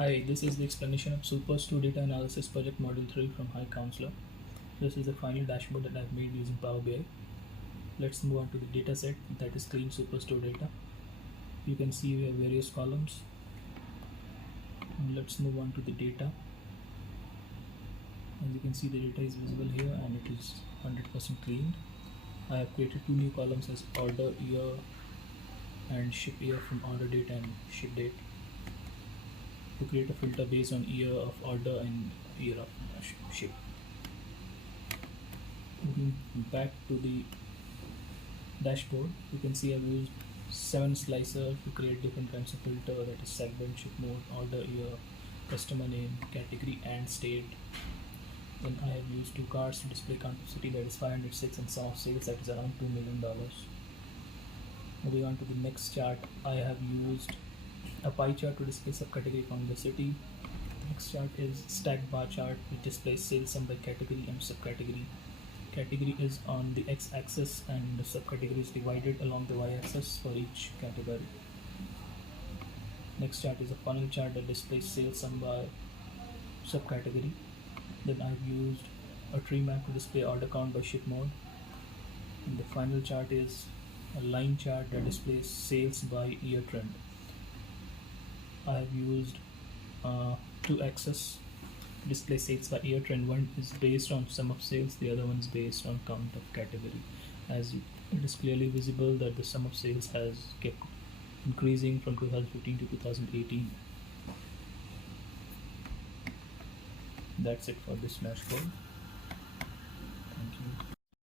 Hi, this is the explanation of Superstore Data Analysis Project Module 3 from High Counselor. This is the final dashboard that I've made using Power BI. Let's move on to the data set, that is clean Superstore data. You can see we have various columns. And let's move on to the data. As you can see, the data is visible here and it is 100% cleaned. I have created two new columns as order year and ship year from order date and ship date, to create a filter based on year of order and year of ship. Moving back to the dashboard, you can see I've used 7 slicer to create different kinds of filter, that is segment, ship mode, order year, customer name, category and state. Then I have used 2 cards to display count of city, that is 506, and sum of sales, that is around $2 million. Moving on to the next chart, I have used a pie chart to display subcategory from the city. Next chart is stacked bar chart, which displays sales sum by category and subcategory. Category is on the x-axis and the subcategory is divided along the y-axis for each category. Next chart is a funnel chart that displays sales sum by subcategory. Then I've used a tree map to display order count by ship mode. And the final chart is a line chart that displays sales by year trend. I have used 2 axes to display sales by year trend. One is based on sum of sales, the other one is based on count of category. It is clearly visible that the sum of sales has kept increasing from 2015 to 2018. That's it for this dashboard.